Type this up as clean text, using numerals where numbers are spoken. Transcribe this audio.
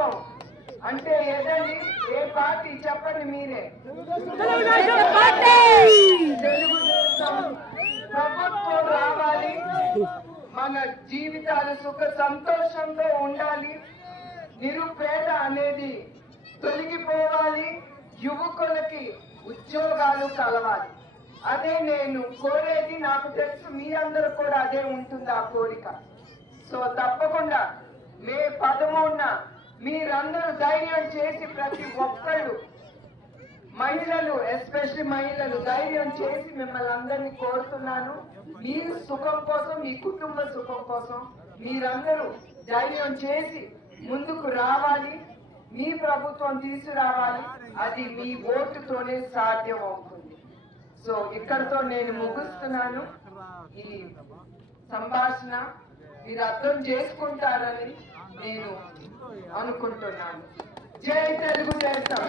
ప్రభుత్వం అంటే ఏదండి? ఏ పార్టీ చెప్పండి మీరే. తెలుగుదేశం ప్రభుత్వం రావాలి, మన జీవితాలు సుఖ సంతోషంతో ఉండాలి, నిరుపేద అనేది తొలగిపోవాలి, యువకులకి ఉద్యోగాలు కలవాలి. అదే నేను కోరేది. నాకు తెలుసు మీ అందరూ కూడా అదే ఉంటుంది ఆ కోరిక. సో తప్పకుండా మే 13న మీరందరూ ధైర్యం చేసి ప్రతి ఒక్కళ్ళు, మహిళలు ఎస్పెషల్లీ మహిళలు ధైర్యం చేసి మిమ్మల్ని అందరినీ కోరుతున్నాను. మీ సుఖం కోసం, మీ కుటుంబ సుఖం కోసం మీరందరూ ధైర్యం చేసి ముందుకు రావాలి. మీ ప్రభుత్వం తీసుకురావాలి. అది మీ ఓటుతోనే సాధ్యం అవుతుంది. సో ఇక్కడతో నేను ముగిస్తున్నాను. ఈ సంభాషణ మీరు అర్థం చేసుకుంటారని నేను అనుకుంటున్నాను. జై తెలుగుదేశం.